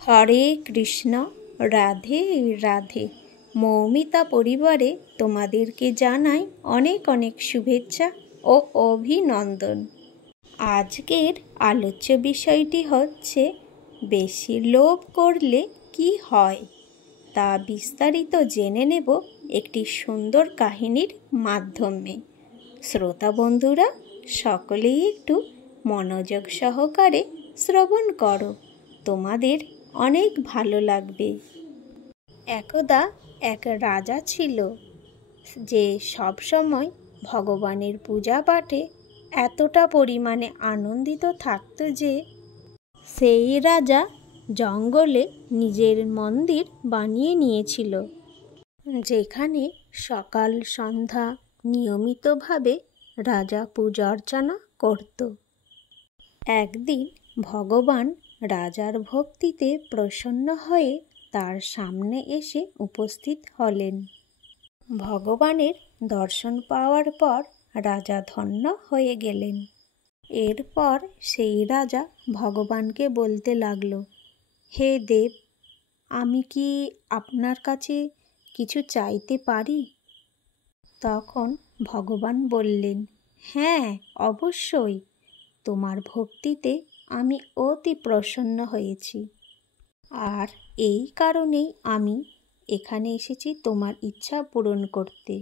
হরে কৃষ্ণ, রাধে রাধে। মৌমিতা পরিবারে তোমাদেরকে জানাই অনেক অনেক শুভেচ্ছা ও অভিনন্দন। আজকের আলোচ্য বিষয়টি হচ্ছে বেশি লোভ করলে কি হয়, তা বিস্তারিত জেনে নেব একটি সুন্দর কাহিনীর মাধ্যমে। শ্রোতা বন্ধুরা সকলেই একটু মনোযোগ সহকারে শ্রবণ করো, তোমাদের অনেক ভালো লাগবে। একদা এক রাজা ছিল যে সবসময় ভগবানের পূজা পাঠে এতটা পরিমাণে আনন্দিত থাকত যে সেই রাজা জঙ্গলে নিজের মন্দির বানিয়ে নিয়েছিল, যেখানে সকাল সন্ধ্যা নিয়মিতভাবে রাজা পূজা অর্চনা করত। একদিন ভগবান রাজার ভক্তিতে প্রসন্ন হয়ে তার সামনে এসে উপস্থিত হলেন। ভগবানের দর্শন পাওয়ার পর রাজা ধন্য হয়ে গেলেন। এরপর সেই রাজা ভগবানকে বলতে লাগল, হে দেব, আমি কি আপনার কাছে কিছু চাইতে পারি? তখন ভগবান বললেন, হ্যাঁ, অবশ্যই, তোমার ভক্তিতে আমি অতি প্রসন্ন হয়েছি, আর এই কারণেই আমি এখানে এসেছি তোমার ইচ্ছা পূরণ করতে।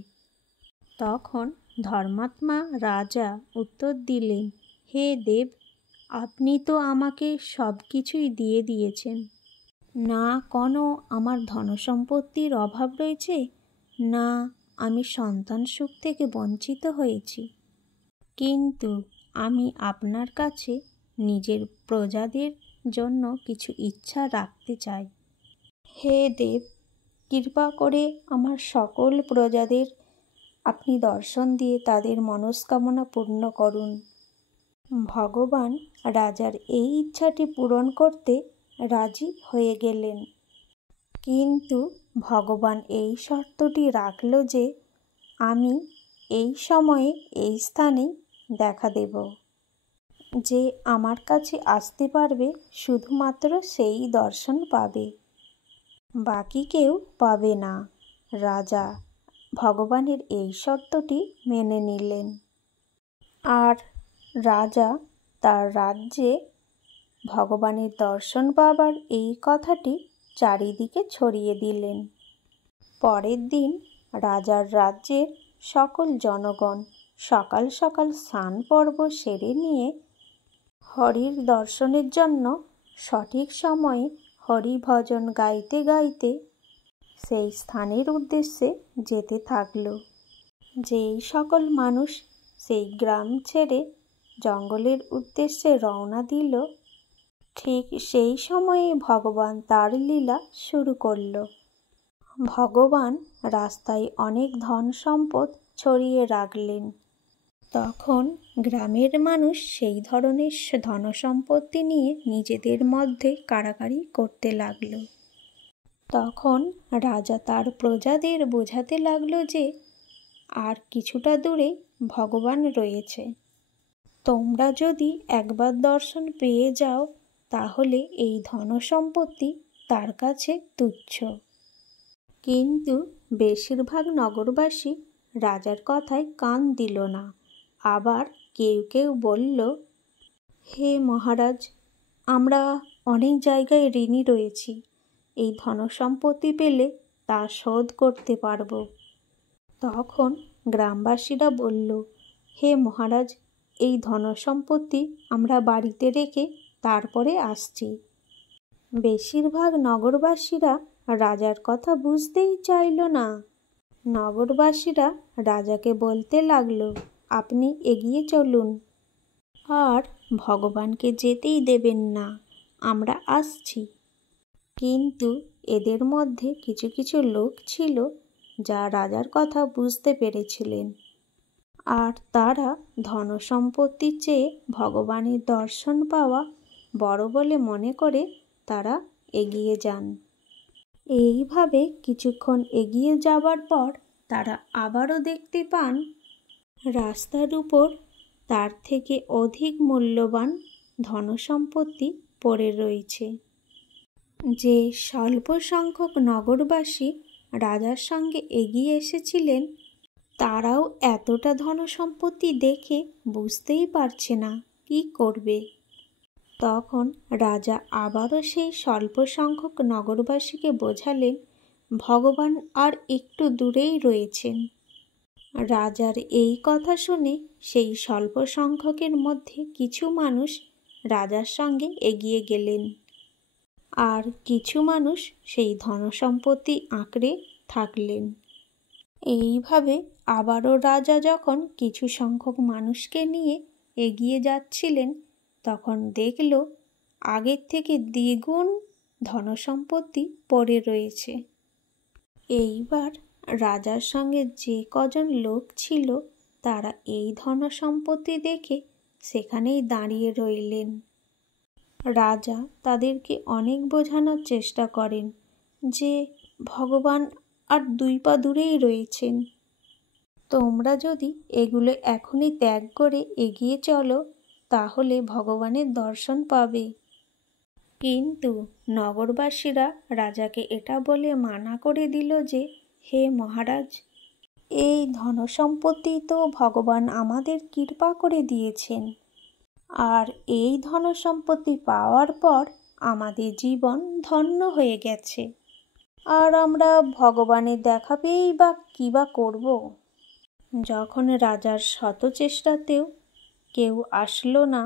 তখন ধর্মাত্মা রাজা উত্তর দিলেন, হে দেব, আপনি তো আমাকে সব কিছুই দিয়ে দিয়েছেন, না কোনো আমার ধনসম্পত্তির অভাব রয়েছে, না আমি সন্তান সুখ থেকে বঞ্চিত হয়েছি, কিন্তু আমি আপনার কাছে নিজের প্রজাদের জন্য কিছু ইচ্ছা রাখতে চাই। হে দেব, কৃপা করে আমার সকল প্রজাদের আপনি দর্শন দিয়ে তাদের মনস্কামনা পূর্ণ করুন। ভগবান রাজার এই ইচ্ছাটি পূরণ করতে রাজি হয়ে গেলেন, কিন্তু ভগবান এই শর্তটি রাখল যে আমি এই সময়ে এই স্থানেই দেখা দেব, যে আমার কাছে আসতে পারবে শুধুমাত্র সেই দর্শন পাবে, বাকি কেউ পাবে না। রাজা ভগবানের এই শর্তটি মেনে নিলেন, আর রাজা তার রাজ্যে ভগবানের দর্শন পাবার এই কথাটি চারিদিকে ছড়িয়ে দিলেন। পরের দিন রাজার রাজ্যের সকল জনগণ সকাল সকাল স্নান পর্ব সেরে নিয়ে হরির দর্শনের জন্য সঠিক সময়ে হরি ভজন গাইতে গাইতে সেই স্থানের উদ্দেশ্যে যেতে থাকল। যেই সকল মানুষ সেই গ্রাম ছেড়ে জঙ্গলের উদ্দেশ্যে রওনা দিল, ঠিক সেই সময়ে ভগবান তার লীলা শুরু করল। ভগবান রাস্তায় অনেক ধন সম্পদ ছড়িয়ে রাখলেন। তখন গ্রামের মানুষ সেই ধরনের ধনসম্পত্তি নিয়ে নিজেদের মধ্যে কাড়াকাড়ি করতে লাগল। তখন রাজা তার প্রজাদের বোঝাতে লাগল যে আর কিছুটা দূরে ভগবান রয়েছে, তোমরা যদি একবার দর্শন পেয়ে যাও তাহলে এই ধনসম্পত্তি তার কাছে তুচ্ছ। কিন্তু বেশিরভাগ নগরবাসী রাজার কথায় কান দিল না। আবার কেউ কেউ বলল, হে মহারাজ, আমরা অনেক জায়গায় ঋণী রয়েছি, এই ধনসম্পত্তি পেলে তা শোধ করতে পারব। তখন গ্রামবাসীরা বলল, হে মহারাজ, এই ধনসম্পত্তি আমরা বাড়িতে রেখে তারপরে আসছি। বেশিরভাগ নগরবাসীরা রাজার কথা বুঝতেই চাইল না। নগরবাসীরা রাজাকে বলতে লাগল, আপনি এগিয়ে চলুন, আর ভগবানকে যেতেই দেবেন না, আমরা আসছি। কিন্তু এদের মধ্যে কিছু কিছু লোক ছিল যা রাজার কথা বুঝতে পেরেছিলেন, আর তারা ধনসম্পত্তির চেয়ে ভগবানের দর্শন পাওয়া বড় বলে মনে করে তারা এগিয়ে যান। এইভাবে কিছুক্ষণ এগিয়ে যাবার পর তারা আবারও দেখতে পান রাস্তার উপর তার থেকে অধিক মূল্যবান ধনসম্পত্তি পড়ে রয়েছে। যে স্বল্প সংখ্যক নগরবাসী রাজার সঙ্গে এগিয়ে এসেছিলেন, তারাও এতটা ধনসম্পত্তি দেখে বুঝতেই পারছে না কি করবে। তখন রাজা আবারও সেই স্বল্প সংখ্যক নগরবাসীকে বোঝালেন ভগবান আর একটু দূরেই রয়েছেন। রাজার এই কথা শুনে সেই স্বল্প সংখ্যকের মধ্যে কিছু মানুষ রাজার সঙ্গে এগিয়ে গেলেন, আর কিছু মানুষ সেই ধনসম্পত্তি আঁকড়ে থাকলেন। এইভাবে আবারও রাজা যখন কিছু সংখ্যক মানুষকে নিয়ে এগিয়ে যাচ্ছিলেন, তখন দেখল আগের থেকে দ্বিগুণ ধনসম্পত্তি পড়ে রয়েছে। এইবার রাজার সঙ্গে যে কজন লোক ছিল, তারা এই ধনসম্পত্তি দেখে সেখানেই দাঁড়িয়ে রইলেন। রাজা তাদেরকে অনেক বোঝানোর চেষ্টা করেন যে ভগবান আর 2 পা দূরেই রয়েছেন। তোমরা যদি এগুলো এখনই ত্যাগ করে এগিয়ে চলো, তাহলে ভগবানের দর্শন পাবে। কিন্তু নগরবাসীরা রাজাকে এটা বলে মানা করে দিল যে, হে মহারাজ, এই ধনসম্পত্তি তো ভগবান আমাদের কৃপা করে দিয়েছেন, আর এই ধনসম্পত্তি পাওয়ার পর আমাদের জীবন ধন্য হয়ে গেছে, আর আমরা ভগবানের দেখা পেয়েই বা কী বা করব। যখন রাজার শত চেষ্টাতেও কেউ আসলো না,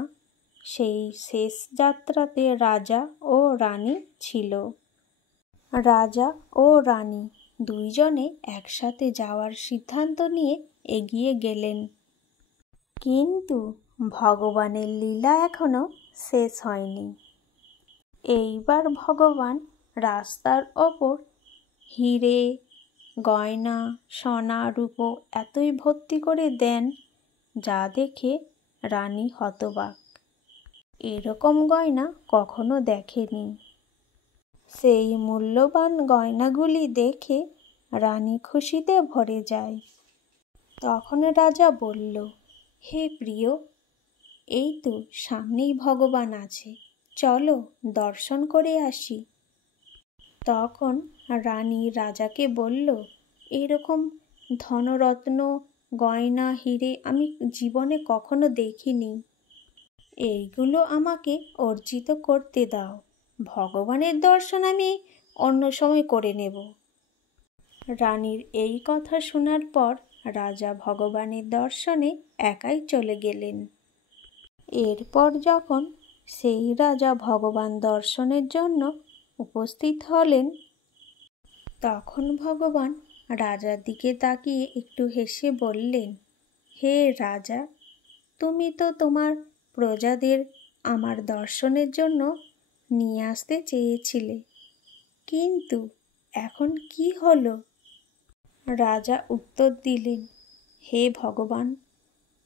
সেই শেষ যাত্রাতে রাজা ও রানী ছিল। রাজা ও রানী দুইজনে একসাথে যাওয়ার সিদ্ধান্ত নিয়ে এগিয়ে গেলেন। কিন্তু ভগবানের লীলা এখনো শেষ হয়নি। এইবার ভগবান রাস্তার ওপর হিরে, গয়না, সোনা, রূপো এতই ভর্তি করে দেন, যা দেখে রানী হতবাক। এরকম গয়না কখনো দেখেনি। সেই মূল্যবান গয়নাগুলি দেখে রানী খুশিতে ভরে যায়। তখন রাজা বলল, হে প্রিয়, এই তো সামনেই ভগবান আছে, চলো দর্শন করে আসি। তখন রানী রাজাকে বলল, এরকম ধনরত্ন, গয়না, হিরে আমি জীবনে কখনো দেখিনি। এইগুলো আমাকে অর্জিত করতে দাও, ভগবানের দর্শন আমি অন্য সময় করে নেব। রানীর এই কথা শোনার পর রাজা ভগবানের দর্শনে একাই চলে গেলেন। এরপর যখন সেই রাজা ভগবান দর্শনের জন্য উপস্থিত হলেন, তখন ভগবান রাজার দিকে তাকিয়ে একটু হেসে বললেন, হে রাজা, তুমি তো তোমার প্রজাদের আমার দর্শনের জন্য নিয়ে আসতে চেয়েছিলে, কিন্তু এখন কি হলো? রাজা উত্তর দিলেন, হে ভগবান,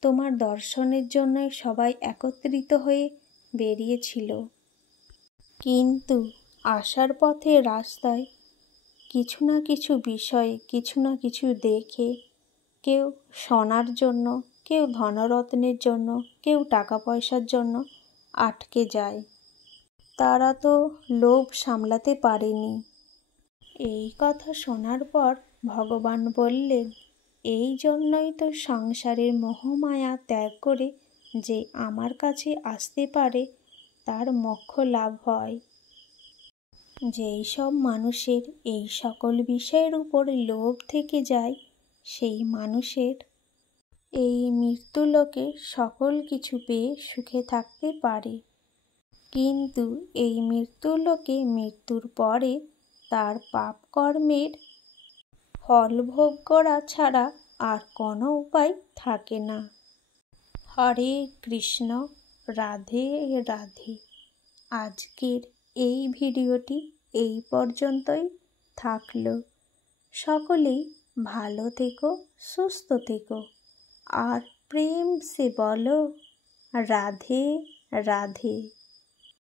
তোমার দর্শনের জন্যই সবাই একত্রিত হয়ে বেরিয়েছিল, কিন্তু আসার পথে রাস্তায় কিছু না কিছু বিষয়ে কিছু না কিছু দেখে কেউ সোনার জন্য, কেউ ধনরত্নের জন্য, কেউ টাকা পয়সার জন্য আটকে যায়। তারা তো লোভ সামলাতে পারেনি। এই কথা শোনার পর ভগবান বললেন, এই জন্যই তো সংসারের মোহমায়া ত্যাগ করে যে আমার কাছে আসতে পারে তার মোক্ষ লাভ হয়। যেই সব মানুষের এই সকল বিষয়ের উপর লোভ থেকে যায়, সেই মানুষের এই মৃত্যুলোকে সকল কিছু পেয়ে সুখে থাকতে পারে, কিন্তু এই মৃত্যুলোকে মৃত্যুর পরে তার পাপ কর্মের ফল ভোগ করা ছাড়া আর কোনো উপায় থাকে না। হরে কৃষ্ণ, রাধে রাধে। আজকের এই ভিডিওটি এই পর্যন্তই থাকলো। সকলেই ভালো থেকো, সুস্থ থেকো, আর প্রেম সে বলো রাধে রাধে।